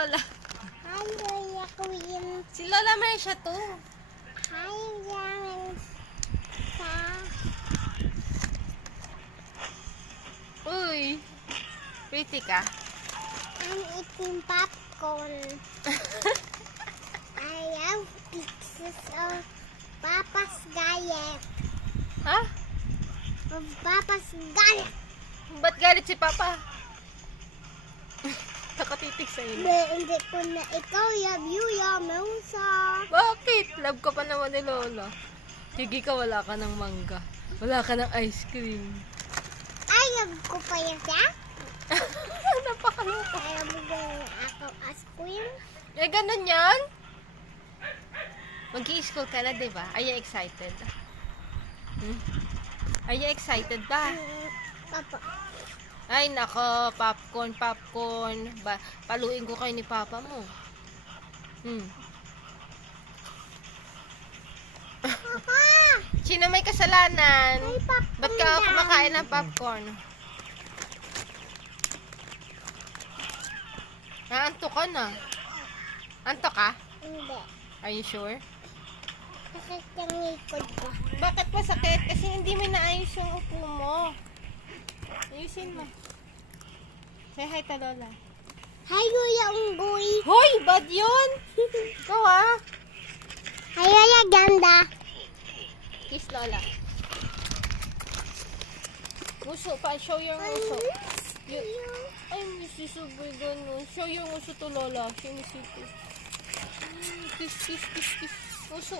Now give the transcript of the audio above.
Lola. Hi, Kuya Queen. Si Lola Marisha to. Hi, Yaman. Sa... Uy. Pretty ka. I'm eating popcorn. I have pieces of Papa's diet. Ha? Of Papa's diet. Ba't galit si Papa? Nakatitig sa iyo. Hindi ko na ikaw, Yamusa. Bakit? Love ka pa naman ni Lola. Sige ka, wala ka ng mangga. Wala ka ng ice cream. Ay, love ko pa yan siya. Napakaloka. Ayaw mo gawin ako ice cream. Eh, ganun yan? Mag-i-school ka na, diba? Are you excited? Are you excited ba? Papa. Ay, nako, popcorn. Paluin ko kayo ni Papa mo. Papa! Sino may kasalanan? May popcorn Ba't ka dyan. kumakain ng popcorn? Naantok ka na. Antok ka? Hindi. Are you sure? Sakit yung likod ko. Bakit masakit? Kasi hindi mo naayos yung upo mo. Ayusin mo. Say hi to Lola. Hi, Kuya Unggoy. Hoy! Bad yun! Ikaw ah! Hi, Kuya Ganda. Kiss Lola. Nguso pa. Show your nguso. Ay, misisubay gano'n. Show your nguso to Lola. Sinisipis. Kiss. Nguso.